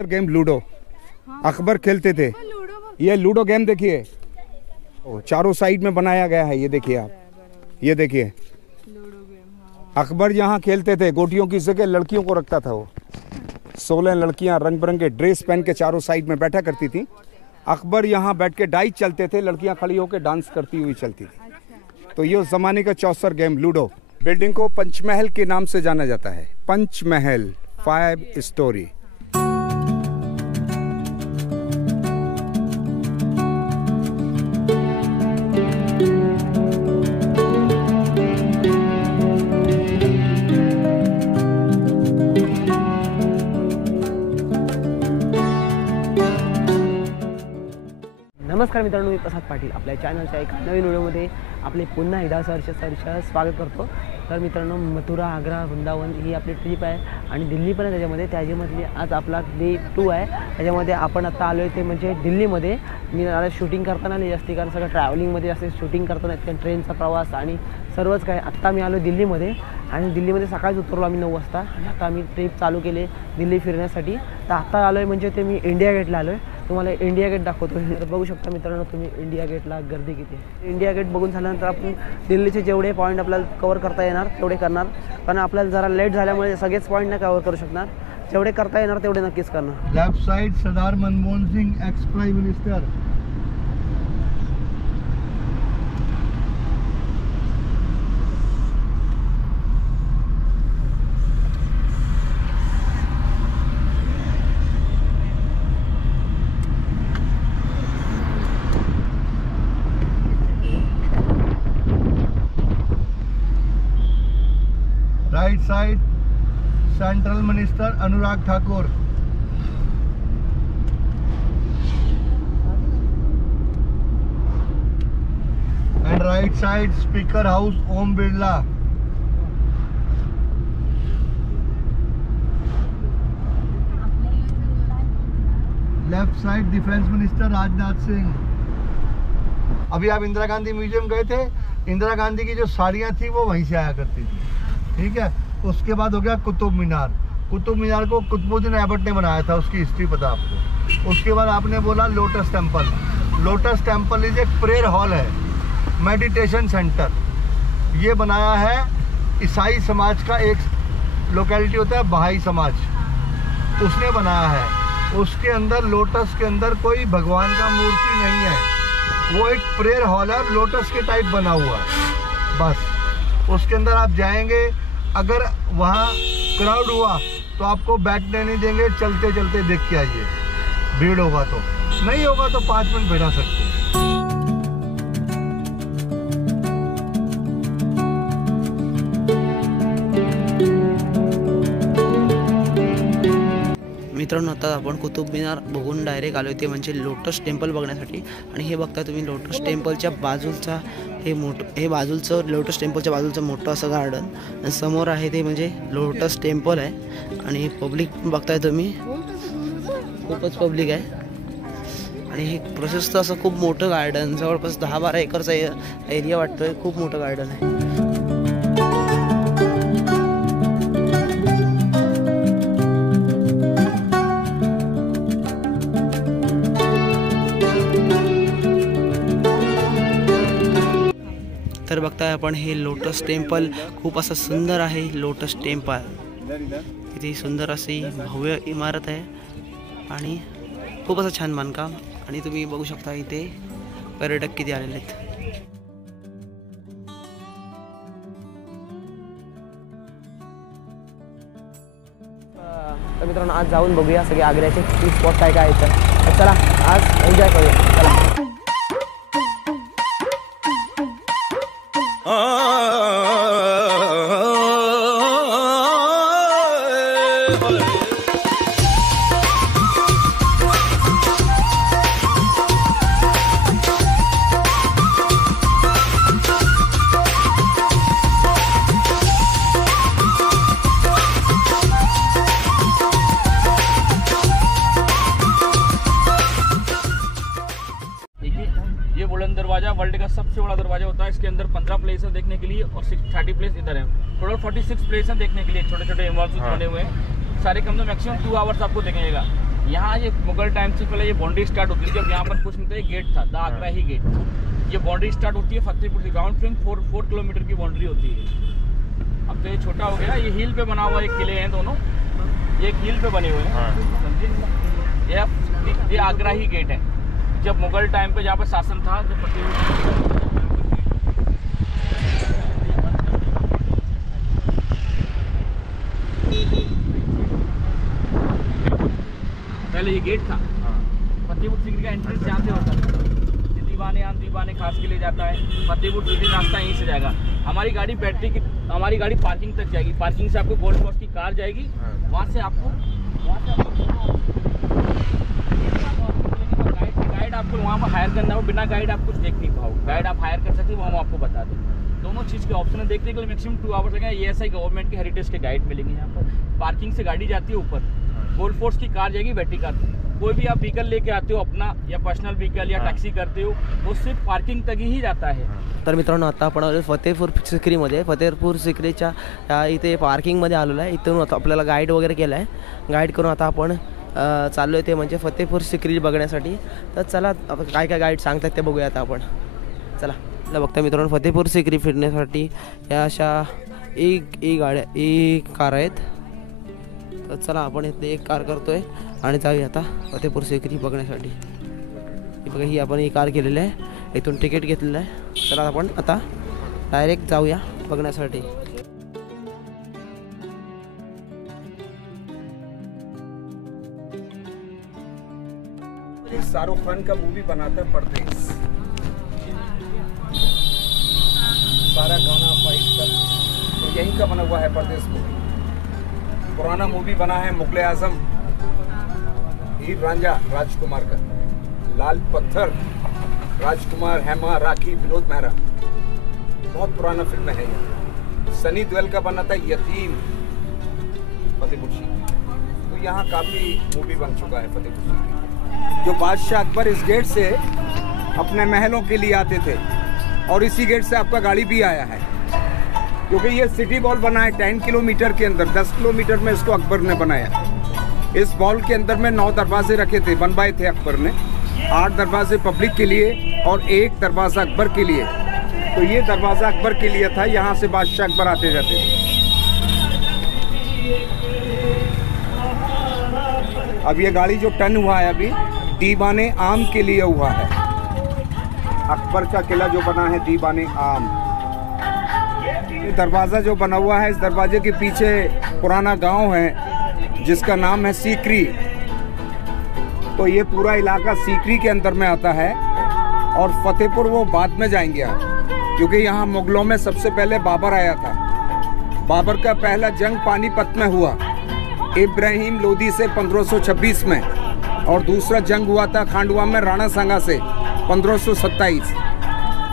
Game ludo Akbar खेलते थे। ये लूडो गेम देखिए, चारों साइड में बनाया गया है। ये देखिए आप, ये देखिए अकबर यहाँ खेलते थे। गोटियों की जगह लड़कियों को रखता था वो। 16 लड़कियाँ रंग बिरंगे ड्रेस पहन के चारों साइड में बैठा करती थी। अकबर यहाँ बैठ के डाइस चलते थे, लड़कियाँ खड़ी होकर डांस करती हुई चलती थी। तो ये उस जमाने का चौसर गेम लूडो। बिल्डिंग को पंचमहल के नाम से जाना जाता है। पंचमहल 5 स्टोरी। नमस्कार मित्रांनो, मी प्रसाद पाटील आपल्या चॅनलच्या एका नवीन व्हिडिओमध्ये आपले पुन्हा एकदा सहर्ष स्वागत करतो। तर मित्रांनो, मथुरा, आग्रा, वृंदावन ही आपली ट्रिप आहे आणि दिल्ली पण आहे त्याच्यामधली आज आपला डे 2 आहे। त्याच्यामध्ये आपण आता आलो आहे ते म्हणजे दिल्लीमध्ये। मी शूटिंग करताना नाही जास्ती, कारण सगळं ट्रॅव्हलिंगमध्ये जास्त शूटिंग करताना कारण ट्रेनचा प्रवास आणि सर्वच काय। आत्ता मी आलो दिल्लीमध्ये आणि दिल्लीमध्ये सकाळीच उतरलो आम्ही 9 वाजता आणि आता आम्ही ट्रिप चालू केली दिल्ली फिरण्यासाठी। तर आता आलो आहे म्हणजे ते मी इंडिया गेटला आलो आहे। तुम्हाला इंडिया गेट दाखवतो। तर बघू शकता मित्रांनो तुम्ही इंडिया गेटला गर्दी किती आहे। इंडिया गेट बघून झाल्यानंतर आपण दिल्लीचे जेवढे पॉईंट आपल्याला कव्हर करता येणार तेवढे करणार, कारण आपल्याला जरा लेट झाल्यामुळे सगळेच पॉईंट नाही कव्हर करू शकणार। जेवढे करता येणार तेवढे नक्कीच करणार। Left side Sardar Manmohan Singh, ex prime minister. Right side central minister Anurag Thakur. And right side speaker house Om Birla. Left side defence minister Rajnath Singh. अभी आप इंदिरा गांधी म्यूजियम गए थे, इंदिरा गांधी की जो साड़ियाँ थी वो वहीं से आया करती थी, ठीक है। उसके बाद हो गया कुतुब मीनार। कुतुब मीनार को कुतुबुद्दीन ऐबक ने बनाया था, उसकी हिस्ट्री पता आपको। उसके बाद आपने बोला lotus temple. Lotus temple is एक प्रेयर हॉल है, मेडिटेशन सेंटर। ये बनाया है ईसाई समाज का, एक लोकेलिटी होता है बहाई समाज, उसने बनाया है। उसके अंदर लोटस के अंदर कोई भगवान का मूर्ति नहीं है, वो एक प्रेयर हॉल है, लोटस के टाइप बना हुआ है बस। उसके अंदर आप जाएंगे, अगर वहाँ क्राउड हुआ तो आपको बैठने नहीं देंगे, चलते चलते देख के आइए। भीड़ होगा तो, नहीं होगा तो 5 मिनट बैठा सकते हैं। मित्रांनो, आता आपण कुतुब मिनार बघून डायरेक्ट आलो ते म्हणजे लोटस टेम्पल बघण्यासाठी। आणि हे बघता तुम्ही लोटस टेम्पलच्या बाजूचा हे बाजूचं लोटस टेम्पलच्या बाजूचं मोठं असं गार्डन आणि समोर आहे ते म्हणजे लोटस टेम्पल आहे। आणि पब्लिक बघताय तुम्ही, खूपच पब्लिक आहे। आणि हे प्रशस्त असं खूप मोठं गार्डन, जवळपास 10-12 एकरचा एरिया वाटतोय, खूप मोठं गार्डन आहे। तर बघताय आपण हे लोटस टेम्पल, खूप असं सुंदर आहे लोटस टेम्पल। किती सुंदर अशी भव्य इमारत आहे आणि खूप असं छान बांधकाम। आणि तुम्ही बघू शकता इथे पर्यटक किती आलेले आहेत। तर मित्रांनो, आज जाऊन बघूया सगळे आग्र्याचे स्पॉट काय काय आहेत। तर चला आज एन्जॉय करूया, चला। दरवाजा वर्ल्ड का सबसे बड़ा दरवाजा होता है। इसके अंदर 15 प्लेस है देखने के लिए और 30 प्लेस इधर है। टोटल 46 प्लेस है देखने के लिए। छोटे छोटे इमर्सिव बने हुए हैं सारे। कम से मैक्सिमम 2 आवर्स आपको देखेगा। यहाँ ये मुगल टाइम से पहले ये बाउंड्री स्टार्ट होती थी, जब यहाँ पर कुछ नहीं था, ये गेट था, द आगरा ही गेट। ये बाउंड्री स्टार्ट होती है फतेहपुर से, राउंड फिल्म 4 किलोमीटर की बाउंड्री होती है। अब तो ये छोटा हो गया, ये हिल पे बना हुआ एक किले हैं दोनों, ये एक हिल पे बने हुए हैं, समझे। ये आगरा ही गेट है। जब मुगल टाइम पे जहाँ पर शासन था, जब पहले ये गेट था, फतेहपुर सीकरी का एंट्रेंस यहाँ से होता है। दीवाने खास के लिए जाता है, फतेहपुर सीकरी रास्ता यहीं से जाएगा। हमारी गाड़ी पार्किंग तक जाएगी, पार्किंग से आपको गोल्ड कोस्ट की कार जाएगी, वहाँ से आपको गाइड आपको वहाँ पर हायर करना हो, बिना गाइड आप कुछ देख नहीं पाओगे। गाइड आप हायर कर सकते हो, वो आपको बता दें। दोनों चीज़ के ऑप्शन है, देखने के लिए मैक्सिमम 2 आवर्स लगेगा। ये ऐसा गवर्नमेंट के हेरिटेज के गाइड मिलेंगे यहाँ पर। पार्किंग से गाड़ी जाती है ऊपर, गोल्ड फोर्स की कार जाएगी, बैटरी कार। कोई भी आप व्हीकल लेके आते हो अपना, या पर्सनल व्हीकल या टॅक्सी करते हो, वो सिर्फ पार्किंग तक ही जाता है। तर मित्रांनो, आता आपण आलो फतेहपूर सिक्रीमध्ये. फतेहपूर सिक्रीच्या इथे पार्किंगमध्ये आलेलो आहे. इथून आता आपल्याला गाईड वगैरे केला आहे. गाईड करून आता आपण चाललो आहे ते म्हणजे फतेहपूर सिक्री बघण्यासाठी. तर चला काय काय गाईड सांगतात ते बघूया आता आपण. चला बघता मित्रांनो, फतेहपूर सिक्री फिरण्यासाठी या अशा एक कार आहेत. तर चला आपण इथे एक कार करतोय आणि जाऊया आता फतेहपूर सिक्री बघण्यासाठी. ही बघा, ही आपण ही कार केलेली आहे, इथून तिकीट घेतलेलं आहे. चला आपण आता डायरेक्ट जाऊया बघण्यासाठी. शाहरुख खान का मूवी बनाता है परदेश, सारा गाना फाइट कर तो यहीं का बना हुआ है परदेश मूवी। पुराना मूवी बना है मुगले आजम, हीर रांझा राजकुमार का, लाल पत्थर राजकुमार, हेमा, राखी, विनोद मेहरा, बहुत पुराना फिल्म है ये। सनी देओल का बना था यतीम फतेहपुर सीकरी। तो यहाँ काफ़ी मूवी बन चुका है फतेहपुर सीकरी। जो बादशाह अकबर इस गेट से अपने महलों के लिए आते थे, और इसी गेट से आपका गाड़ी भी आया है, क्योंकि ये सिटी बॉल बना है 10 किलोमीटर के अंदर। 10 किलोमीटर में इसको अकबर ने बनाया। इस बॉल के अंदर में 9 दरवाजे रखे थे, बनवाए थे अकबर ने। 8 दरवाजे पब्लिक के लिए और 1 दरवाज़ा अकबर के लिए। तो ये दरवाज़ा अकबर के लिए था, यहाँ से बादशाह अकबर आते जाते थे। अब ये गाड़ी जो टर्न हुआ है अभी, दीवाने आम के लिए हुआ है। अकबर का किला जो बना है दीवाने आम, ये दरवाज़ा जो बना हुआ है, इस दरवाजे के पीछे पुराना गांव है जिसका नाम है सीकरी। तो ये पूरा इलाका सीकरी के अंदर में आता है, और फतेहपुर वो बाद में जाएंगे आप, क्योंकि यहाँ मुगलों में सबसे पहले बाबर आया था। बाबर का पहला जंग पानीपत में हुआ इब्राहिम लोदी से 1526 में, और दूसरा जंग हुआ था खांडवा में राणा सांगा से 1527।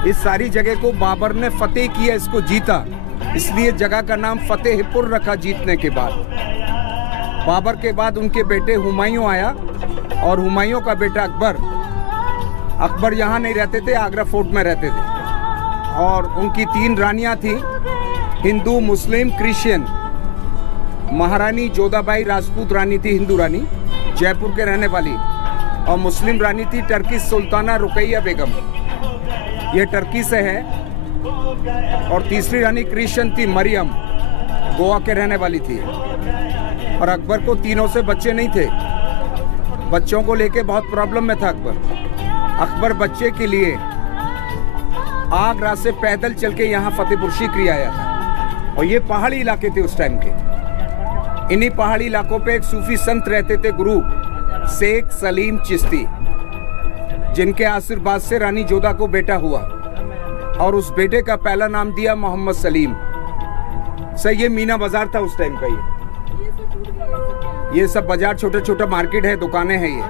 इस सारी जगह को बाबर ने फतेह किया, इसको जीता, इसलिए जगह का नाम फतेहपुर रखा जीतने के बाद। बाबर के बाद उनके बेटे हुमायूं आया, और हुमायूं का बेटा अकबर। अकबर यहाँ नहीं रहते थे, आगरा फोर्ट में रहते थे, और उनकी 3 रानियाँ थीं, हिंदू, मुस्लिम, क्रिश्चियन। महारानी जोधाबाई राजपूत रानी थी, हिंदू रानी, जयपुर के रहने वाली, और मुस्लिम रानी थी टर्की सुल्ताना रुकैया बेगम, ये टर्की से है। और तीसरी रानी क्रिश्चियन थी, मरियम, गोवा के रहने वाली थी। और अकबर को तीनों से बच्चे नहीं थे, बच्चों को लेके बहुत प्रॉब्लम में था अकबर। अकबर बच्चे के लिए आगरा से पैदल चल के यहाँ फतेहपुर सीकरी आया था। और ये पहाड़ी इलाके थे उस टाइम के। इन्हीं पहाड़ी इलाकों पे एक सूफी संत रहते थे, गुरु शेख सलीम चिश्ती, जिनके आशीर्वाद से रानी जोधा को बेटा हुआ, और उस बेटे का पहला नाम दिया मोहम्मद सलीम। सही, ये मीना बाजार था उस टाइम का। ये सब बाजार, छोटे छोटे मार्केट है, दुकानें हैं ये।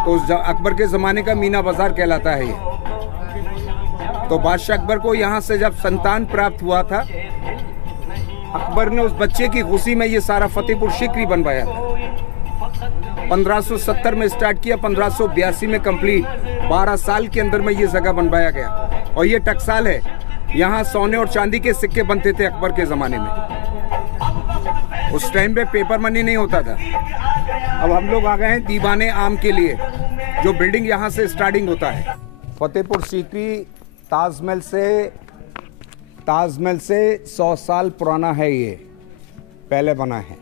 तो अकबर के ज़माने का मीना बाजार कहलाता है ये। तो बादशाह अकबर को यहाँ से जब संतान प्राप्त हुआ था, अकबर ने उस बच्चे की खुशी में ये सारा फतेहपुर सीकरी बनवाया था। 1570 में स्टार्ट किया, 1582 में कंप्लीट। 12 साल के अंदर में ये जगह बनवाया गया। और ये टकसाल है, यहाँ सोने और चांदी के सिक्के बनते थे अकबर के ज़माने में। उस टाइम पे पेपर मनी नहीं होता था, अब हम लोग आ गए हैं दीवाने आम के लिए, जो बिल्डिंग यहाँ से स्टार्टिंग होता है। फतेहपुर सीकरी ताजमहल से 100 साल पुराना है, ये पहले बना है,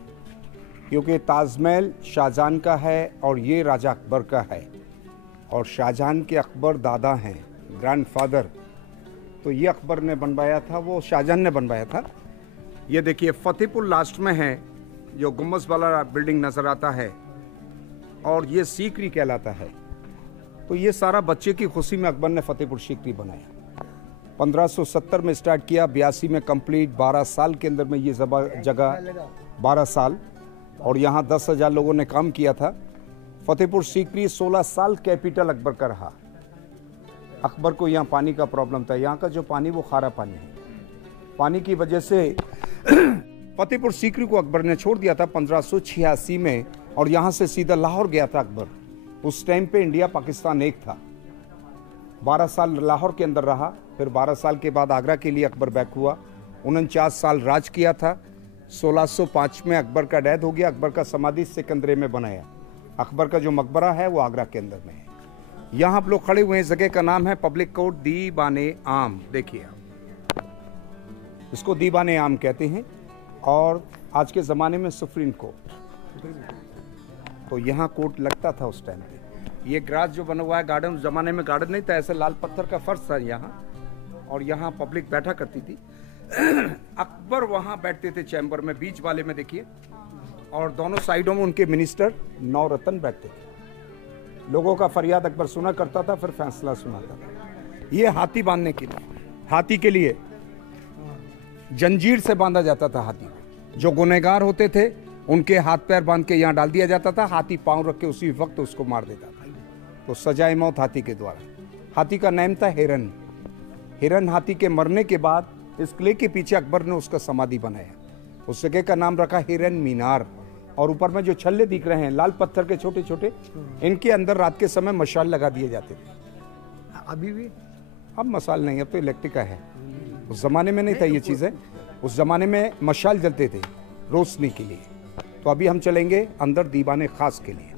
क्योंकि ताजमहल शाहजहां का है और ये राजा अकबर का है, और शाहजहां के अकबर दादा हैं, ग्रैंडफादर, तो ये अकबर ने बनवाया था, वो शाहजहां ने बनवाया था। ये देखिए फतेहपुर लास्ट में है, जो गुम्बद वाला बिल्डिंग नज़र आता है, और ये सीकरी कहलाता है। तो ये सारा बच्चे की खुशी में अकबर ने फतेहपुर सीकरी बनाया। 1570 में स्टार्ट किया, 82 में कंप्लीट, 12 साल के अंदर में ये जगह 12 साल, और यहाँ 10,000 लोगों ने काम किया था। फतेहपुर सीकरी 16 साल कैपिटल अकबर का रहा। अकबर को यहाँ पानी का प्रॉब्लम था, यहाँ का जो पानी वो खारा पानी है, पानी की वजह से फतेहपुर सीकरी को अकबर ने छोड़ दिया था 1586 में, और यहाँ से सीधा लाहौर गया था अकबर। उस टाइम पे इंडिया पाकिस्तान एक था। 12 साल लाहौर के अंदर रहा, फिर 12 साल के बाद आगरा के लिए अकबर बैक हुआ। 49 साल राज किया था। 1605 में अकबर का डेथ हो गया। अकबर का समाधि सिकंदरे में बनाया। अकबर का जो मकबरा है वो आगरा के अंदर में है। यहाँ आप लोग खड़े हुए हैं, जगह का नाम है पब्लिक कोर्ट दीवाने आम। देखिए आप, इसको दीवाने आम कहते हैं, और आज के ज़माने में सुप्रीम कोर्ट। तो यहाँ कोर्ट लगता था उस टाइम पे। ये ग्रास जो बना हुआ है, गार्डन, उस ज़माने में गार्डन नहीं था, ऐसे लाल पत्थर का फर्श था यहाँ, और यहाँ पब्लिक बैठा करती थी। अकबर वहाँ बैठते थे चैम्बर में, बीच वाले में देखिए, और दोनों साइडों में उनके मिनिस्टर नौरत्न बैठते थे। लोगों का फरियाद अकबर सुना करता था, फिर फैसला सुनाता था। ये हाथी बांधने के लिए, हाथी के लिए जंजीर से बांधा जाता था हाथी को। जो गुनहगार होते थे उनके हाथ पैर बांध के यहाँ डाल दिया जाता था, हाथी पांव रख के उसी वक्त उसको मार देता था। तो सजाए मौत हाथी के द्वारा। हाथी का नाम था हिरन। हिरन हाथी के मरने के बाद इस किले के पीछे अकबर ने उसका समाधि बनाया। उस जगह का नाम रखा हिरन मीनार। और ऊपर में जो छल्ले दिख रहे हैं लाल पत्थर के छोटे छोटे, इनके अंदर रात के समय मशाल लगा दिए जाते थे। अभी भी? अब मसाल नहीं, अब तो इलेक्ट्रिक का है। उस जमाने में नहीं था ये चीज़ें। उस जमाने में मशाल जलते थे रोशनी के लिए। तो अभी हम चलेंगे अंदर दीवाने खास के लिए।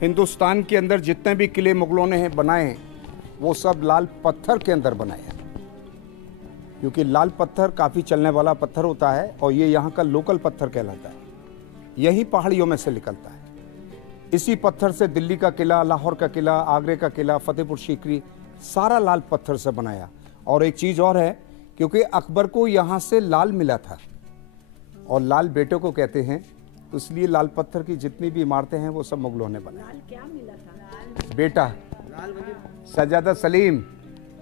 हिंदुस्तान के अंदर जितने भी किले मुगलों ने बनाए वो सब लाल पत्थर के अंदर बनाए, क्योंकि लाल पत्थर काफ़ी चलने वाला पत्थर होता है, और ये यहाँ का लोकल पत्थर कहलाता है। यही पहाड़ियों में से निकलता है। इसी पत्थर से दिल्ली का किला, लाहौर का किला, आगरे का किला, फतेहपुर सीकरी, सारा लाल पत्थर से बनाया। और एक चीज़ और है, क्योंकि अकबर को यहाँ से लाल मिला था, और लाल बेटे को कहते हैं, तो इसलिए लाल पत्थर की जितनी भी इमारतें हैं वो सब मुगलों ने बनाई। लाल क्या मिला था? बेटा सजादा सलीम,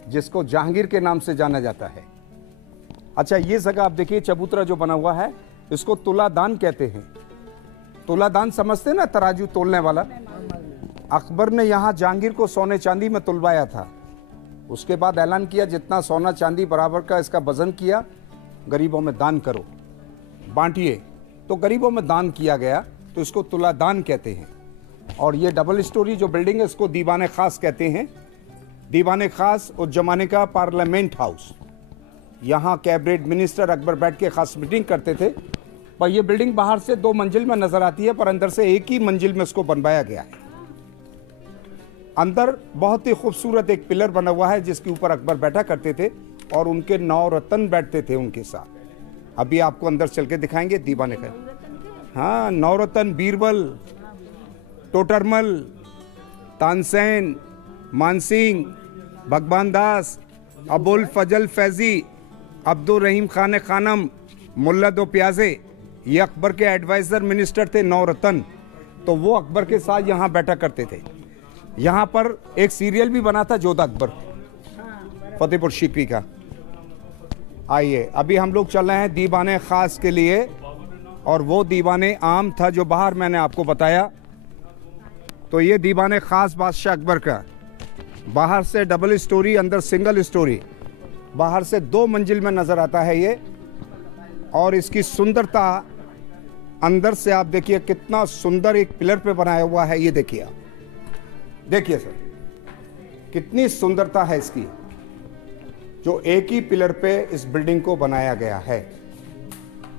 जिसको जहांगीर के नाम से जाना जाता है। अच्छा, ये जगह आप देखिए, चबूतरा जो बना हुआ है इसको तुलादान कहते हैं। तुलादान समझते हैं ना, तराजू तोलने वाला। अकबर ने यहाँ जहांगीर को सोने चांदी में तुलवाया था। उसके बाद ऐलान किया जितना सोना चांदी बराबर का इसका वजन किया, गरीबों में दान करो, बांटिए। तो गरीबों में दान किया गया, तो इसको तुलादान कहते हैं। और ये डबल स्टोरी जो बिल्डिंग है इसको दीवाने खास कहते हैं। दीवाने खास उस जमाने का पार्लियामेंट हाउस। यहाँ कैबिनेट मिनिस्टर अकबर बैठ के खास मीटिंग करते थे। पर ये बिल्डिंग बाहर से 2 मंजिल में नजर आती है, पर अंदर से एक ही मंजिल में इसको बनवाया गया है। अंदर बहुत ही खूबसूरत एक पिलर बना हुआ है जिसके ऊपर अकबर बैठा करते थे, और उनके नौरत्न बैठते थे उनके साथ। अभी आपको अंदर चल के दिखाएंगे दीवाने का। हाँ, नौरत्न, बीरबल, टोटरमल, तानसेन, मानसिंह, भगवान दास, अबुल फजल फैजी, अब्दुल रहीम खान खानम, मुल्ला दो प्याजे, ये अकबर के एडवाइजर मिनिस्टर थे नौरत्न। तो वो अकबर के साथ यहाँ बैठा करते थे। यहाँ पर एक सीरियल भी बना था जोधा अकबर, फतेहपुर सीकरी का। आइए, अभी हम लोग चल रहे हैं दीवाने खास के लिए, और वो दीवाने आम था जो बाहर मैंने आपको बताया। तो ये दीवाने खास बादशाह अकबर का, बाहर से डबल स्टोरी, अंदर सिंगल स्टोरी, बाहर से 2 मंजिल में नजर आता है ये। और इसकी सुंदरता अंदर से आप देखिए, कितना सुंदर एक पिलर पे बनाया हुआ है। ये देखिए आप, देखिए सर, कितनी सुंदरता है इसकी, जो एक ही पिलर पे इस बिल्डिंग को बनाया गया है।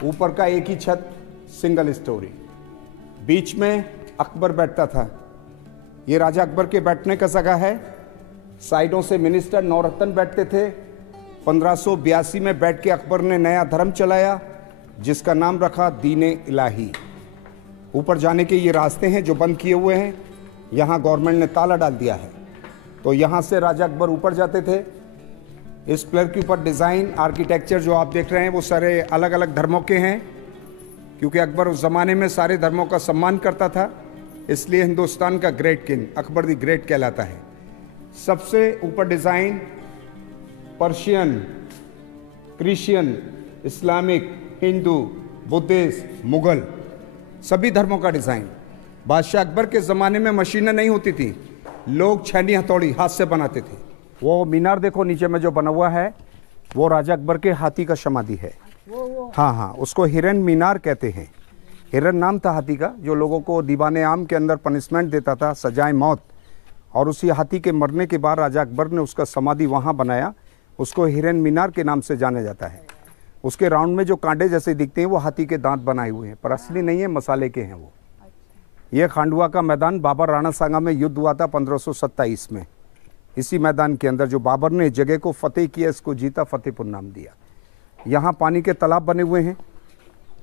ऊपर का एक ही छत, सिंगल स्टोरी। बीच में अकबर बैठता था। ये राजा अकबर के बैठने का जगह है। साइडों से मिनिस्टर नौरत्न बैठते थे। 1582 में बैठ के अकबर ने नया धर्म चलाया जिसका नाम रखा दीन इलाही। ऊपर जाने के ये रास्ते हैं जो बंद किए हुए हैं, यहाँ गवर्नमेंट ने ताला डाल दिया है। तो यहाँ से राजा अकबर ऊपर जाते थे। इस पिलर के ऊपर डिज़ाइन, आर्किटेक्चर जो आप देख रहे हैं वो सारे अलग अलग धर्मों के हैं, क्योंकि अकबर उस ज़माने में सारे धर्मों का सम्मान करता था, इसलिए हिंदुस्तान का great king Akbar the great कहलाता है। सबसे ऊपर design Persian, Christian, Islamic, Hindu, Buddhist, Mughal, सभी धर्मों का डिज़ाइन। बादशाह अकबर के ज़माने में मशीनें नहीं होती थी, लोग छैनी हथौड़ी हाथ से बनाते थे। वो मीनार देखो नीचे में जो बना हुआ है, वो राजा अकबर के हाथी का समाधि है। हाँ, उसको हिरन मीनार कहते हैं। हिरन नाम था हाथी का, जो लोगों को दीवाने आम के अंदर पनिशमेंट देता था, सजाए मौत। और उसी हाथी के मरने के बाद राजा अकबर ने उसका समाधि वहाँ बनाया, उसको हिरन मीनार के नाम से जाना जाता है। उसके राउंड में जो कांटे जैसे दिखते हैं वो हाथी के दांत बनाए हुए हैं, पर असली नहीं है, मसाले के हैं वो। ये खांडवा का मैदान बाबर राणा सांगा में युद्ध हुआ था 1527 में। इसी मैदान के अंदर जो बाबर ने जगह को फतेह किया, इसको जीता, फतेहपुर नाम दिया। यहाँ पानी के तालाब बने हुए हैं,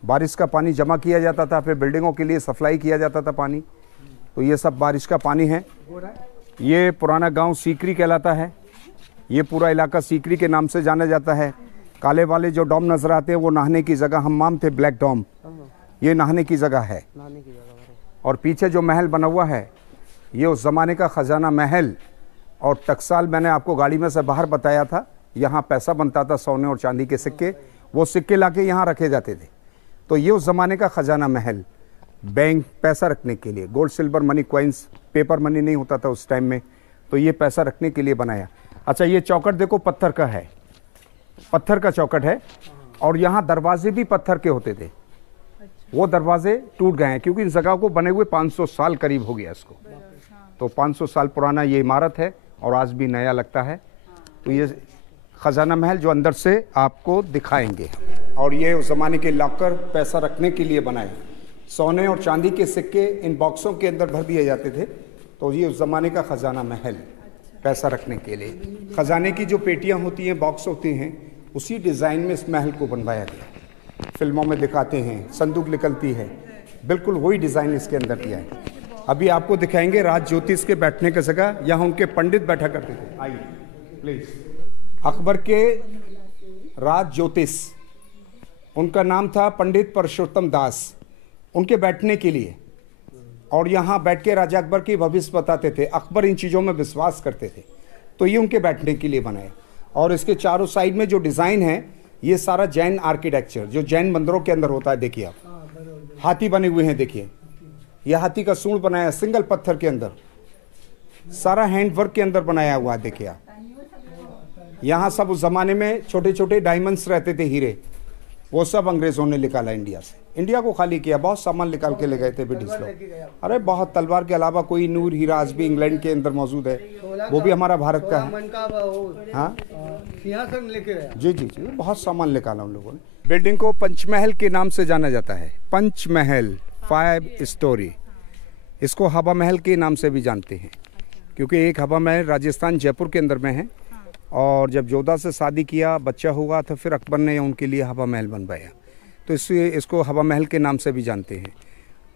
बारिश का पानी जमा किया जाता था, फिर बिल्डिंगों के लिए सप्लाई किया जाता था पानी। तो ये सब बारिश का पानी है। ये पुराना गांव सीकरी कहलाता है। ये पूरा इलाका सीकरी के नाम से जाना जाता है। काले वाले जो डॉम नजर आते हैं वो नहाने की जगह, हम्माम थे, ब्लैक डॉम, ये नहाने की जगह है। और पीछे जो महल बना हुआ है ये उस ज़माने का ख़जाना महल। और टकसाल मैंने आपको गाड़ी में से बाहर बताया था, यहाँ पैसा बनता था, सोने और चांदी के सिक्के, वो सिक्के लाके यहाँ रखे जाते थे। तो ये उस ज़माने का ख़जाना महल, बैंक पैसा रखने के लिए, gold silver money coins, paper money नहीं होता था उस टाइम में, तो ये पैसा रखने के लिए बनाया। अच्छा, ये चौखट देखो पत्थर का है, पत्थर का चौखट है। और यहाँ दरवाजे भी पत्थर के होते थे। वो दरवाजे टूट गए हैं क्योंकि इस जगह को बने हुए 500 साल करीब हो गया इसको। तो 500 साल पुराना ये इमारत है और आज भी नया लगता है। तो ये खजाना महल जो अंदर से आपको दिखाएंगे। और ये उस ज़माने के लॉकर पैसा रखने के लिए बनाए, सोने और चांदी के सिक्के इन बॉक्सों के अंदर भर दिए जाते थे। तो ये उस ज़माने का खजाना महल, पैसा रखने के लिए। खजाने की जो पेटियाँ होती हैं, बॉक्स होते हैं, उसी डिज़ाइन में इस महल को बनवाया गया। फिल्मों में दिखाते हैं, संदूक निकलती है, बिल्कुल वही डिज़ाइन इसके अंदर दिया है। अभी आपको दिखाएंगे राज ज्योतिष के बैठने की जगह, यहाँ उनके पंडित बैठा करते थे। आइए प्लीज। अकबर के राज ज्योतिष, उनका नाम था पंडित परशुत्तम दास, उनके बैठने के लिए। और यहाँ बैठ के राजा अकबर की भविष्य बताते थे। अकबर इन चीज़ों में विश्वास करते थे, तो ये उनके बैठने के लिए बनाए। और इसके चारों साइड में जो डिज़ाइन है, ये सारा जैन आर्किटेक्चर जो जैन मंदिरों के अंदर होता है। देखिए आप, हाथी बने हुए हैं, देखिए यह हाथी का सूंड बनाया सिंगल पत्थर के अंदर, सारा हैंड वर्क के अंदर बनाया हुआ है। देखिए आप, यहाँ सब उस जमाने में छोटे छोटे डायमंड्स रहते थे, हीरे, वो सब अंग्रेजों ने निकाला इंडिया से। इंडिया को खाली किया, बहुत सामान निकाल के ले गए थे ब्रिटिश लोग। अरे बहुत, तलवार के अलावा कोई नूर हीरा आज भी इंग्लैंड के अंदर मौजूद है, वो भी हमारा भारत का है। हाँ जी जी जी, बहुत सामान निकाला उन लोगों ने। बिल्डिंग को पंचमहल के नाम से जाना जाता है। पंचमहल, 5 स्टोरी। इसको हवा महल के नाम से भी जानते हैं, क्योंकि एक हवा महल राजस्थान जयपुर के अंदर में है। और जब जोधा से शादी किया, बच्चा हुआ, तो फिर अकबर ने उनके लिए हवा महल बनवाया, तो इसलिए इसको हवा महल के नाम से भी जानते हैं।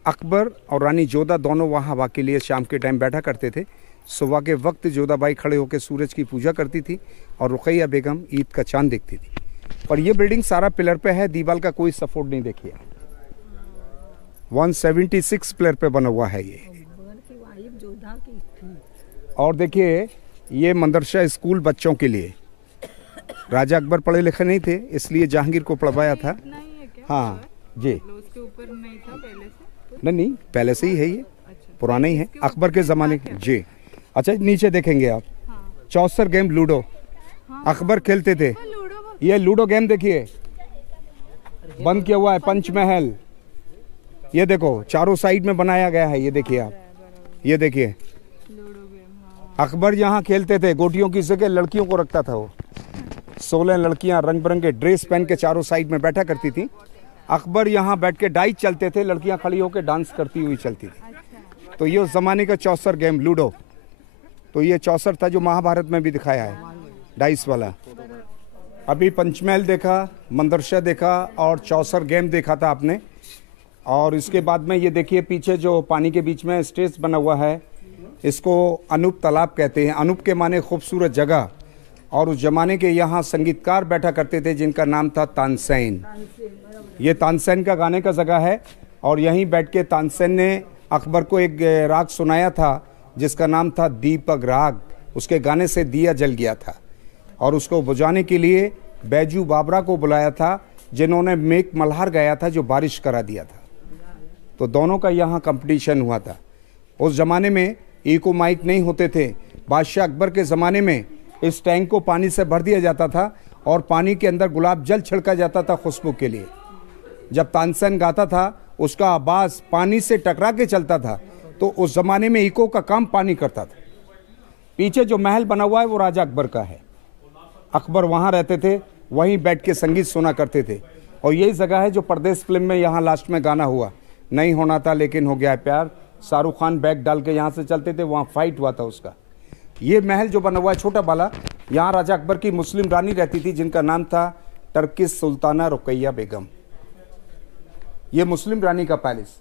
अकबर और रानी जोधा दोनों वहाँ हवा के लिए शाम के टाइम बैठा करते थे। सुबह के वक्त जोधाबाई खड़े होकर सूरज की पूजा करती थी और रुकैया बेगम ईद का चांद देखती थी। और ये बिल्डिंग सारा पिलर पे है, दीवार का कोई सपोर्ट नहीं। देखिए 176 पिलर पे बना हुआ है ये। और देखिए ये मदरसा स्कूल बच्चों के लिए, राजा अकबर पढ़े लिखे नहीं थे, इसलिए जहांगीर को पढ़वाया था। हाँ जी, उसके ऊपर नहीं था पहले से? नहीं, पहले से ही है, ये पुराना ही है, अकबर के ज़माने के। जी अच्छा, नीचे देखेंगे आप, चौसर गेम लूडो, अकबर खेलते थे। ये लूडो गेम देखिए, बंद किया हुआ है। पंचमहल, ये देखो चारों साइड में बनाया गया है। ये देखिए आप, ये देखिए अकबर यहाँ खेलते थे, गोटियों की जगह लड़कियों को रखता था वो। 16 लड़कियाँ रंग बिरंगे ड्रेस पहन के चारों साइड में बैठा करती थी अकबर यहाँ बैठ के डाइस चलते थे, लड़कियाँ खड़ी होकर डांस करती हुई चलती थी। तो ये उस ज़माने का चौसर गेम लूडो, तो ये चौसर था जो महाभारत में भी दिखाया है, डाइस वाला। अभी पंचमहल देखा, मंदरशा देखा और चौसर गेम देखा था आपने। और इसके बाद में ये देखिए पीछे जो पानी के बीच में स्टेज बना हुआ है, इसको अनूप तालाब कहते हैं। अनूप के माने खूबसूरत जगह। और उस ज़माने के यहाँ संगीतकार बैठा करते थे जिनका नाम था तानसेन। ये तानसेन का गाने का जगह है और यहीं बैठ के तानसेन ने अकबर को एक राग सुनाया था जिसका नाम था दीपक राग। उसके गाने से दिया जल गया था और उसको बुझाने के लिए बैजू बाबरा को बुलाया था, जिन्होंने मेक मल्हार गाया था जो बारिश करा दिया था। तो दोनों का यहाँ कंपटीशन हुआ था। उस ज़माने में इको माइक नहीं होते थे। बादशाह अकबर के ज़माने में इस टैंक को पानी से भर दिया जाता था और पानी के अंदर गुलाब जल छिड़का जाता था खुशबू के लिए। जब तानसेन गाता था उसका आवाज़ पानी से टकरा के चलता था। तो उस ज़माने में इको का काम पानी करता था। पीछे जो महल बना हुआ है वो राजा अकबर का है। अकबर वहाँ रहते थे, वहीं बैठ के संगीत सुना करते थे। और यही जगह है जो परदेश फिल्म में यहाँ लास्ट में गाना हुआ, नहीं होना था लेकिन हो गया प्यार। शाहरुख खान बैग डाल के यहाँ से चलते थे, वहाँ फाइट हुआ था उसका। ये महल जो बना हुआ है छोटा वाला, यहाँ राजा अकबर की मुस्लिम रानी रहती थी जिनका नाम था टर्किश सुल्ताना रुकैया बेगम। ये मुस्लिम रानी का पैलेस,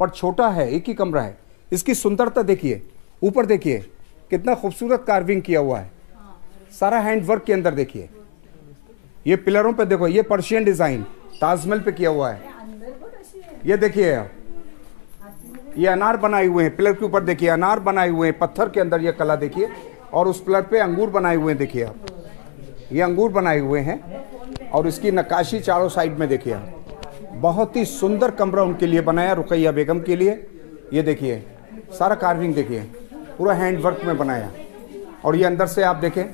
पर छोटा है, एक ही कमरा है। इसकी सुंदरता देखिए, ऊपर देखिए कितना खूबसूरत कार्विंग किया हुआ है, सारा हैंडवर्क के अंदर देखिए। ये पिलरों पे देखो, ये पर्शियन डिज़ाइन ताजमहल पे किया हुआ है। ये देखिए ये अनार बनाए हुए हैं, पिलर के ऊपर देखिए अनार बनाए हुए हैं, पत्थर के अंदर ये कला देखिए। और उस पिलर पे अंगूर बनाए हुए हैं, देखिए आप, ये अंगूर बनाए हुए हैं। और इसकी नक्काशी चारों साइड में देखिए आप। बहुत ही सुंदर कमरा उनके लिए बनाया, रुकैया बेगम के लिए। ये देखिए सारा कार्विंग देखिए, पूरा हैंड वर्क में बनाया। और ये अंदर से आप देखें,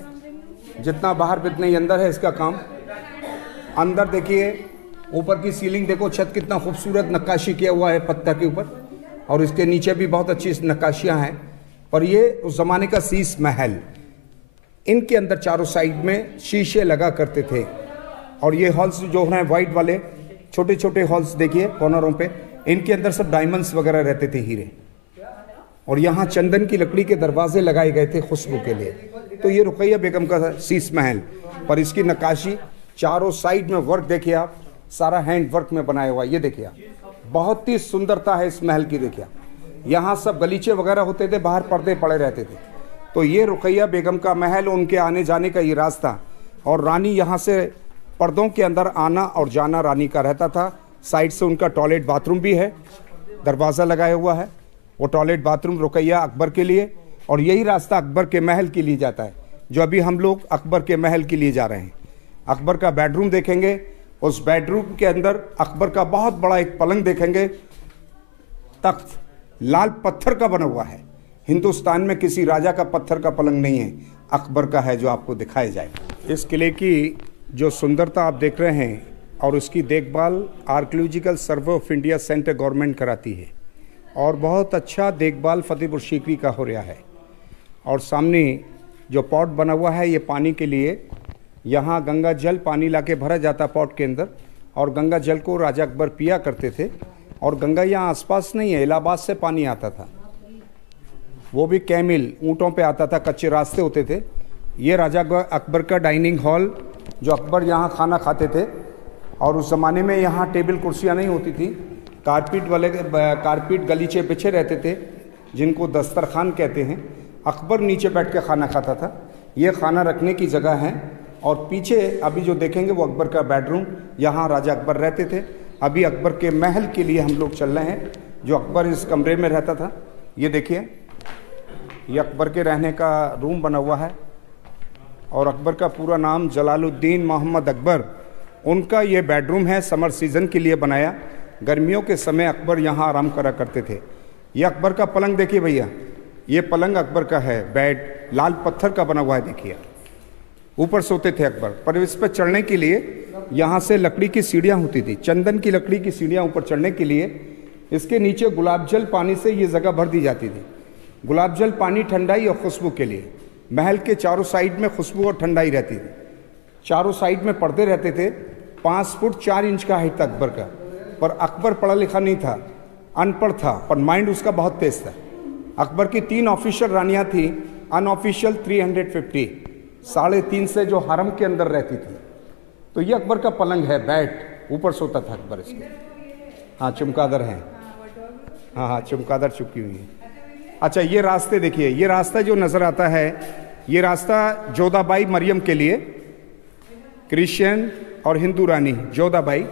जितना बाहर जितना ही अंदर है इसका काम। अंदर देखिए ऊपर की सीलिंग देखो, छत कितना खूबसूरत नक्काशी किया हुआ है पत्थर के ऊपर। और इसके नीचे भी बहुत अच्छी नक्काशियाँ हैं। और ये उस ज़माने का शीश महल, इनके अंदर चारों साइड में शीशे लगा करते थे। और ये हॉल्स जो हैं वाइट वाले, छोटे छोटे हॉल्स देखिए कॉर्नरों पे, इनके अंदर सब डायमंड्स वगैरह रहते थे, हीरे। और यहाँ चंदन की लकड़ी के दरवाजे लगाए गए थे खुशबू के लिए। तो ये रुकैया बेगम का शीश महल, पर इसकी नक्काशी चारों साइड में वर्क देखिए आप, सारा हैंड वर्क में बनाया हुआ। ये देखिए आप, बहुत ही सुंदरता है इस महल की। देखिए यहाँ सब गलीचे वगैरह होते थे, बाहर पर्दे पड़े रहते थे। तो ये रुकैया बेगम का महल, उनके आने जाने का ये रास्ता। और रानी यहाँ से पर्दों के अंदर आना और जाना रानी का रहता था। साइड से उनका टॉयलेट बाथरूम भी है, दरवाज़ा लगाया हुआ है। वो टॉयलेट बाथरूम रुकैया अकबर के लिए, और यही रास्ता अकबर के महल के लिए जाता है, जो अभी हम लोग अकबर के महल के लिए जा रहे हैं। अकबर का बेडरूम देखेंगे, उस बेडरूम के अंदर अकबर का बहुत बड़ा एक पलंग देखेंगे। तख्त लाल पत्थर का बना हुआ है। हिंदुस्तान में किसी राजा का पत्थर का पलंग नहीं है, अकबर का है, जो आपको दिखाया जाएगा। इस किले की जो सुंदरता आप देख रहे हैं और उसकी देखभाल archaeological survey of India central government कराती है। और बहुत अच्छा देखभाल फतेहपुर सीकरी का हो रहा है। और सामने जो पॉट बना हुआ है ये पानी के लिए, यहाँ गंगा जल पानी लाके भरा जाता पॉट के अंदर। और गंगा जल को राजा अकबर पिया करते थे। और गंगा यहाँ आसपास नहीं है, इलाहाबाद से पानी आता था, वो भी कैमिल ऊँटों पे आता था, कच्चे रास्ते होते थे। ये राजा अकबर का डाइनिंग हॉल, जो अकबर यहाँ खाना खाते थे। और उस ज़माने में यहाँ टेबल कुर्सियाँ नहीं होती थी, कारपेट गलीचे बिछे रहते थे, जिनको दस्तरखान कहते हैं। अकबर नीचे बैठ के खाना खाता था। ये खाना रखने की जगह है। और पीछे अभी जो देखेंगे वो अकबर का बेडरूम, यहाँ राजा अकबर रहते थे। अभी अकबर के महल के लिए हम लोग चल रहे हैं, जो अकबर इस कमरे में रहता था। ये देखिए, ये अकबर के रहने का रूम बना हुआ है। और अकबर का पूरा नाम जलालुद्दीन मोहम्मद अकबर, उनका ये बेडरूम है, समर सीज़न के लिए बनाया। गर्मियों के समय अकबर यहाँ आराम करा करते थे। ये अकबर का पलंग देखिए भैया, ये पलंग अकबर का है, बेड लाल पत्थर का बना हुआ है। देखिए ऊपर सोते थे अकबर, पर इस पर चढ़ने के लिए यहाँ से लकड़ी की सीढ़ियाँ होती थी, चंदन की लकड़ी की सीढ़ियाँ ऊपर चढ़ने के लिए। इसके नीचे गुलाब जल पानी से ये जगह भर दी जाती थी। गुलाब जल पानी ठंडाई और खुशबू के लिए। महल के चारों साइड में खुशबू और ठंडाई रहती थी। चारों साइड में पर्दे रहते थे। 5 फुट 4 इंच का हाइट था अकबर का। पर अकबर पढ़ा लिखा नहीं था, अनपढ़ था, पर माइंड उसका बहुत तेज था। अकबर की 3 ऑफिशियल रानियां थी, अनऑफिशियल 350, 3.5 से जो हरम के अंदर रहती थी। तो ये अकबर का पलंग है, बैठ ऊपर सोता था अकबर इसके। हाँ चमगादड़ है, हाँ चमगादड़ चुपकी हुई है। अच्छा ये रास्ते देखिए, ये रास्ता जो नज़र आता है, ये रास्ता जोधाबाई मरियम के लिए, क्रिश्चियन और हिंदू रानी जोधाबाई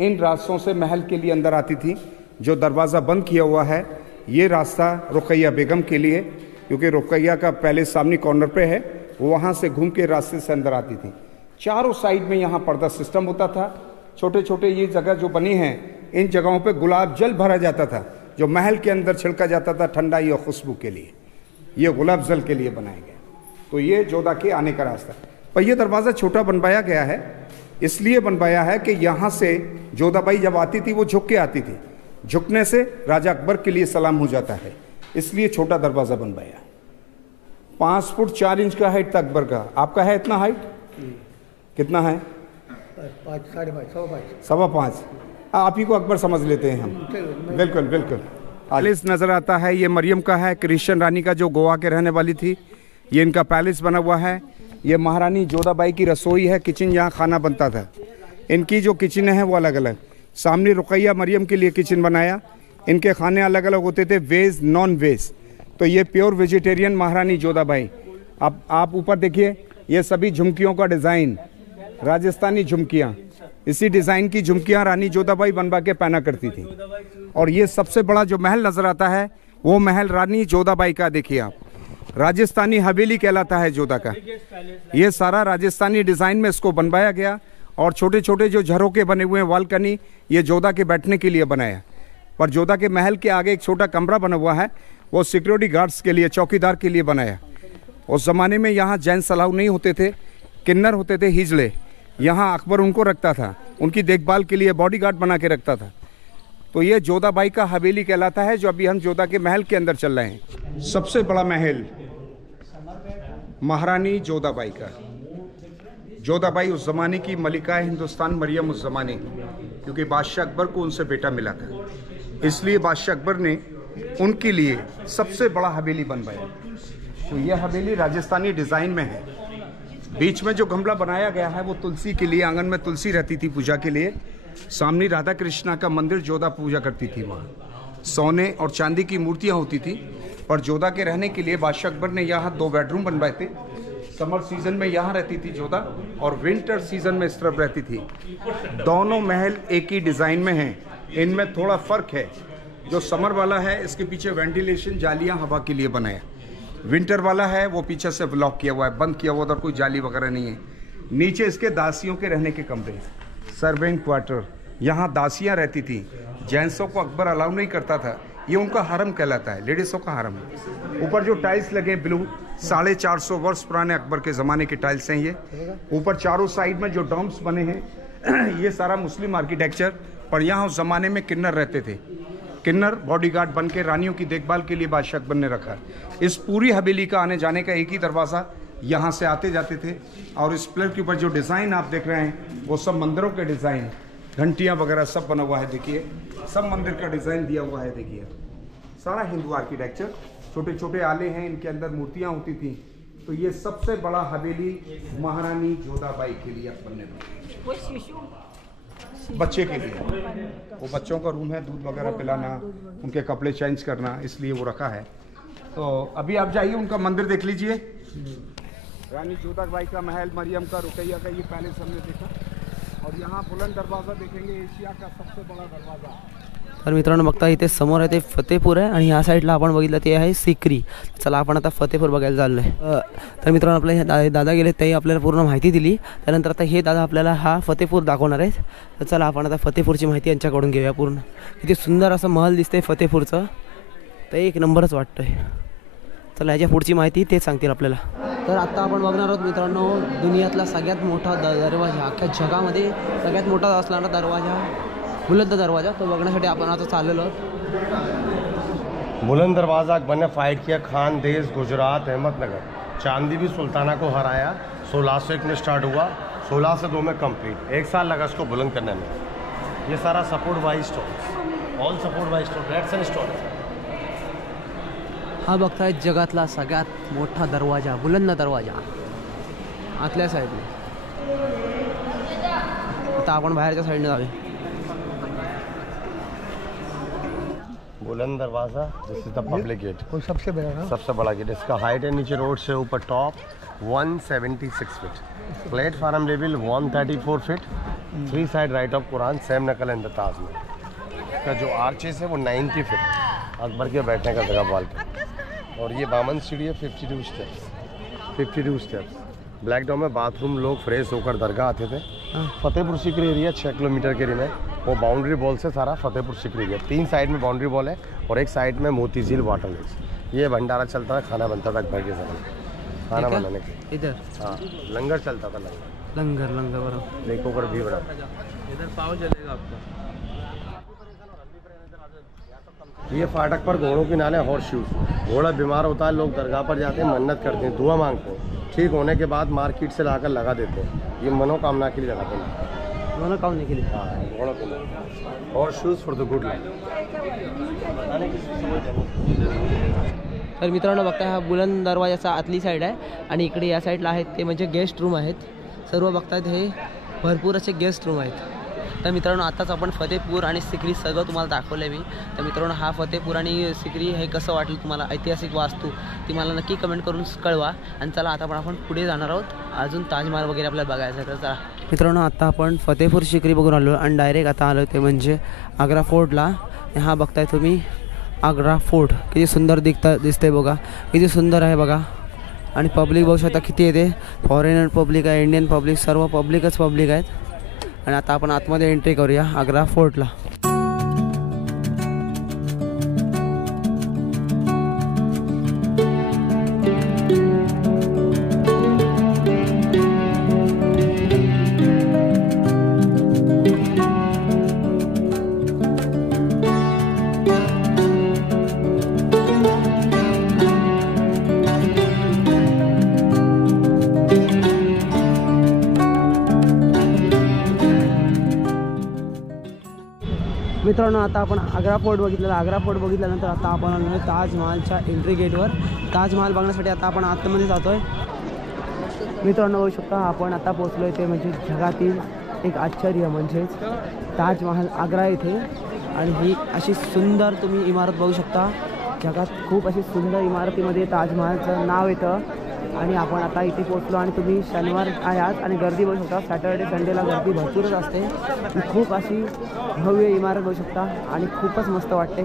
इन रास्तों से महल के लिए अंदर आती थी। जो दरवाज़ा बंद किया हुआ है ये रास्ता रुकैया बेगम के लिए, क्योंकि रुकैया का पहले सामने कॉर्नर पे है, वो वहाँ से घूम के रास्ते से अंदर आती थी। चारों साइड में यहाँ पर्दा सिस्टम होता था। छोटे छोटे ये जगह जो बनी हैं, इन जगहों पे गुलाब जल भरा जाता था, जो महल के अंदर छिड़का जाता था ठंडाई और खुशबू के लिए। ये गुलाब जल के लिए बनाया गया। तो ये जोधा के आने का रास्ता। पर यह दरवाज़ा छोटा बनवाया गया है, इसलिए बनवाया है कि यहाँ से जोधाबाई जब आती थी वो झुक के आती थी, झुकने से राजा अकबर के लिए सलाम हो जाता है, इसलिए छोटा दरवाज़ा बनवाया। 5 फुट 4 इंच का हाइट था अकबर का। आपका है इतना हाइट? कितना है? 5, 5.5, 5.25। आप ही को अकबर समझ लेते हैं हम। बिल्कुल बिल्कुल। पैलेस नज़र आता है, ये मरियम का है, क्रिश्चियन रानी का, जो गोवा के रहने वाली थी। ये इनका पैलेस बना हुआ है। ये महारानी जोधाबाई की रसोई है, किचन, जहाँ खाना बनता था। इनकी जो किचन है वो अलग अलग। सामने रुकैया मरियम के लिए किचन बनाया। इनके खाने अलग अलग होते थे, वेज नॉन वेज। तो ये प्योर वेजिटेरियन महारानी जोधाबाई। अब आप ऊपर देखिए, ये सभी झुमकियों का डिज़ाइन, राजस्थानी झुमकियाँ, इसी डिज़ाइन की झुमकियाँ रानी जोधाबाई बनवा के पहना करती थी। और ये सबसे बड़ा जो महल नज़र आता है वो महल रानी जोधाबाई का। देखिए आप, राजस्थानी हवेली कहलाता है जोधा का। ये सारा राजस्थानी डिज़ाइन में इसको बनवाया गया। और छोटे छोटे जो झरोके बने हुए हैं, बालकनी, ये जोधा के बैठने के लिए बनाया। पर जोधा के महल के आगे एक छोटा कमरा बना हुआ है, वो सिक्योरिटी गार्ड्स के लिए, चौकीदार के लिए बनाया। उस ज़माने में यहाँ जेंट्स अलाउ नहीं होते थे, किन्नर होते थे, हिजड़े। यहाँ अकबर उनको रखता था, उनकी देखभाल के लिए बॉडीगार्ड बना के रखता था। तो ये जोधाबाई का हवेली कहलाता है, जो अभी हम जोधा के महल के अंदर चल रहे हैं। सबसे बड़ा महल महारानी जोधाबाई का। जोधाबाई उस ज़माने की मलिका है हिंदुस्तान, मरियम उस ज़माने, क्योंकि बादशाह अकबर को उनसे बेटा मिला था, इसलिए बादशाह अकबर ने उनके लिए सबसे बड़ा हवेली बनवाया। तो यह हवेली राजस्थानी डिज़ाइन में है। बीच में जो गमला बनाया गया है वो तुलसी के लिए, आंगन में तुलसी रहती थी पूजा के लिए। सामने राधा कृष्णा का मंदिर जोधा पूजा करती थी, वहाँ सोने और चांदी की मूर्तियाँ होती थी। और जोधा के रहने के लिए बादशाह अकबर ने यहाँ 2 बेडरूम बनवाए थे। समर सीजन में यहाँ रहती थी जोधा, और विंटर सीजन में इस तरफ रहती थी। दोनों महल एक ही डिज़ाइन में हैं, इनमें थोड़ा फ़र्क है। जो समर वाला है इसके पीछे वेंटिलेशन, जालियाँ हवा के लिए बनाया। विंटर वाला है वो पीछे से ब्लॉक किया हुआ है, बंद किया हुआ, उधर कोई जाली वगैरह नहीं है। नीचे इसके दासियों के रहने के कमरे, सर्विंग क्वार्टर, यहाँ दासियाँ रहती थी। जेंट्सों को अकबर अलाउ नहीं करता था, ये उनका हरम कहलाता है, लेडीज़ों का हरम। ऊपर जो टाइल्स लगे ब्लू, 450 वर्ष पुराने अकबर के ज़माने के टाइल्स हैं ये। ऊपर चारों साइड में जो डोम्स बने हैं ये सारा मुस्लिम आर्किटेक्चर। पर यहाँ उस ज़माने में किन्नर रहते थे, किन्नर बॉडीगार्ड बन के रानियों की देखभाल के लिए बादशाह अकबर ने रखा। इस पूरी हवेली का आने जाने का एक ही दरवाज़ा, यहाँ से आते जाते थे। और इस पिलर के ऊपर जो डिज़ाइन आप देख रहे हैं वो सब मंदिरों के डिज़ाइन, घंटियाँ वगैरह सब बना हुआ है। देखिए सब मंदिर का डिज़ाइन दिया हुआ है। देखिए सारा हिंदू आर्किटेक्चर, छोटे छोटे आले हैं, इनके अंदर मूर्तियाँ होती थी। तो ये सबसे बड़ा हवेली महारानी जोधाबाई के लिए अकबर ने बनाई, बच्चे के लिए। वो बच्चों का रूम है, दूध वगैरह पिलाना, उनके कपड़े चेंज करना, इसलिए वो रखा है। तो अभी आप जाइए उनका मंदिर देख लीजिए। रानी जोधाबाई का महल, मरियम का, रुकैया का, ये पैलेस हमने देखा। और यहाँ बुलंद दरवाज़ा देखेंगे, एशिया का सबसे बड़ा दरवाज़ा। तर मित्रांनो बघता इथे समोर आहे ते फतेपूर आहे, आणि ह्या साईडला आपण बघितलं ते आहे सिकरी। चला आपण आता फतेपूर बघायला चाललो आहे। तर मित्रांनो आपले दादा गेले, ते आपल्याला पूर्ण माहिती दिली। त्यानंतर आता हे दादा आपल्याला हा फतेपूर दाखवणार आहेत। तर चला आपण आता फतेपूरची माहिती यांच्याकडून घेऊया पूर्ण। किती सुंदर असं महल दिसतंय फतेपूरचं, तर एक नंबरच वाटतंय। चला ह्याच्या पुढची माहिती ते सांगतील आपल्याला। तर आता आपण बघणार आहोत मित्रांनो दुनियातला सगळ्यात मोठा दरवाजा, अख्ख्या जगामध्ये सगळ्यात मोठा असणारा दरवाजा, बुलंद दरवाजा, तो बघण्यासाठी आपण आता चाललेलो आहोत। बुलंद दरवाज़ा अकबर ने फाइट किया खानदेश, गुजरात, अहमदनगर। चांदी भी सुल्ताना को हराया। 1601 में स्टार्ट हुआ, 1602 में कंप्लीट। 1 साल लगा इसको बुलंद करने में। ये सारा support by stone, all support by stone, reds and stone. हा बघताय जगातला सगळ्यात मोठा दरवाजा, बुलंद दरवाजा आतल्या साईडने। आता आपण बाहेरच्या साईडने जाऊया। Buland Darwaza, this is the public gate, वो सबसे बड़ा ना? सबसे बड़ा गेट। इसका हाइट है नीचे रोड से ऊपर top 176 feet, platform level 134 feet, 3 side right of Quran, same नकल इन द ताज में। इसका जो आर्चेस है वो 90 फीट, अकबर के बैठने का जगह वाल पे। और ये बामन सीढ़ी है 52 स्टेप्स। ब्लैक डॉम में बाथरूम, लोग फ्रेश होकर दरगाह आते थे। फतेहपुर सीकरी एरिया 6 किलोमीटर के एरिया में, वो बाउंड्री बॉल से सारा फतेहपुर सीकरी एरिया, 3 साइड में बाउंड्री बॉल है और एक साइड में मोती झील वाटर लेक्स। ये भंडारा चलता था, खाना बनता था अकबर के समय, खाना बनाने के। इधर हाँ, लंगर चलता था, लंगर बरोबर। लेको पर भी बना। इधर पाव जलेगा आपका। ये फाटक पर घोड़ों के नाले हॉर्स शूज। घोड़ा बीमार होता है, लोग दरगाह पर जाते हैं, मन्नत करते हैं, दुआ मांगते हैं, ठीक होने के बाद मार्केट से लाकर लगा देते हैं। ये मनोकामना के लिए लगाते हैं, मनोकामना के लिए। हाँ, घोड़ों के नाले horse shoes for the good life. तर मित्रांनो बघताय हा बुलंद दरवाजाचा आतली साईड आहे आणि इकडे या साईडला आहेत ते म्हणजे गेस्ट रूम आहेत। सर्व बघतायत हे भरपूर असे गेस्ट रूम आहेत। तर मित्रांनो आताच आपण फतेहपूर आणि सिकरी सगळं तुम्हाला दाखवलं आहे मी। तर मित्रांनो हा फतेहपूर आणि सिकरी हे कसं वाटलं तुम्हाला, ऐतिहासिक वास्तू, ती मला नक्की कमेंट करून कळवा। आणि चला आता आपण पुढे जाणार आहोत, अजून ताजमहल वगैरे आपल्याला बघायचं आहे। तर चला मित्रांनो आता आपण फतेहपूर सिकरी बघून आलो आणि डायरेक्ट आता आलो ते म्हणजे आग्रा फोर्टला। हा बघताय तुम्ही आग्रा फोर्ट, किती सुंदर दिसतंय बघा, किती सुंदर आहे बघा। आणि पब्लिक बघू शकता किती येते, फॉरेनर पब्लिक आहे, इंडियन पब्लिक, सर्व पब्लिकच पब्लिक आहेत। आणि आता आपण आतमध्ये एंट्री करूया आग्रा फोर्टला। मित्रांनो आता आपण आग्रा फोर्ट बघितल्यानंतर आता आपण आलो आहे ताजमहलच्या एंट्री गेटवर। ताजमहल बघण्यासाठी आता आपण आतमध्ये जातोय। मित्रांनो बघू शकता आपण आता पोहोचलोय ते म्हणजे जगातील एक आश्चर्य म्हणजेच ताजमहल आग्रा येथे। आणि ही अशी सुंदर तुम्ही इमारत बघू शकता, जगात खूप अशी सुंदर इमारतीमध्ये ताजमहलचं नाव येतं। आणि आपण आता इथे पोहोचलो आणि तुम्ही शनिवार आहात आणि गर्दी बघू शकता, सॅटर्डे संडेला गर्दी भरपूरच असते। खूप अशी भव्य इमारत बघू शकता आणि खूपच मस्त वाटते।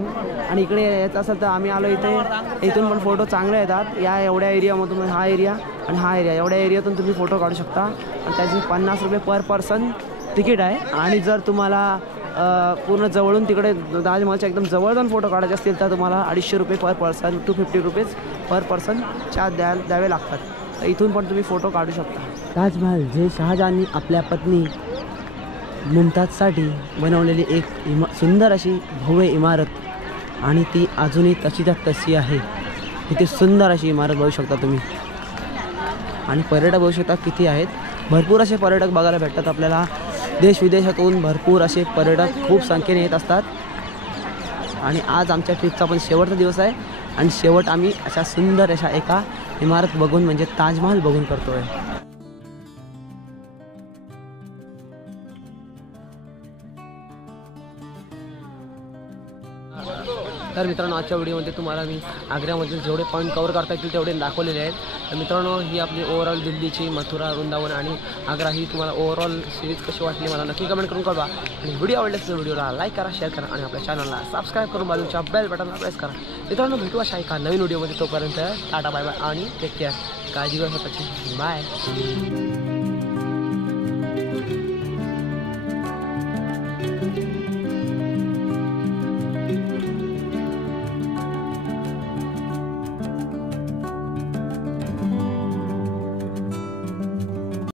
आणि इकडे यायचं असेल तर आम्ही आलो इथे, इथून पण फोटो चांगले येतात। या एवढ्या एरियामधून हा एरिया आणि हा एरिया, एवढ्या एरियातून तुम्ही फोटो काढू शकता। आणि त्याची 50 रुपये पर पर्सन तिकीट आहे। आणि जर तुम्हाला पूर्ण जवळून तिकडे ताजमहलच्या एकदम जवळ जाऊन फोटो काढायचे असतील तर तुम्हाला 250 रुपये पर person, 250 rupees per person charge द्यावे लागतात। तर इथून पण तुम्ही फोटो काढू शकता। ताजमहल जे शहाजहाननी आपल्या पत्नी मुमताजसाठी बनवलेली एक सुंदर अशी भव्य इमारत आणि ती अजूनही तशीच्या तशी आहे। किती सुंदर अशी इमारत बघू शकता तुम्ही। आणि पर्यटक बघू शकता किती आहेत, भरपूर असे पर्यटक बघायला भेटतात आपल्याला। देश विदेशातून भरपूर असे पर्यटक खूप संख्येने येत असतात। आणि आज आमच्या ट्रिपचा पण शेवटचा दिवस आहे आणि शेवट आम्ही अशा सुंदर अशा एका इमारत बघून म्हणजे ताजमहल बघून करतोय। तर मित्रांनो आजच्या व्हिडिओमध्ये तुम्हाला मी आग्र्यामधील जेवढे पॉईंट कवर करता येतील तेवढे दाखवलेले आहेत। तर मित्रांनो ही आपली ओव्हरऑल दिल्लीची मथुरा, वृंदावन आणि आग्रा ही तुम्हाला ओव्हरऑल सिरीज कशी वाटली मला नक्की कमेंट करून कळवा। आणि व्हिडिओ आवडल्यास व्हिडिओला लाईक करा, शेअर करा आणि आपल्या चॅनलला सबस्क्राईब करून बाजूच्या बेल बटनला प्रेस करा। मित्रांनो भेटू अशा एका नवीन व्हिडिओमध्ये, तोपर्यंत टाटा बाय बाय आणि टेक केअर, काळजी घ्या स्वतःची, बाय।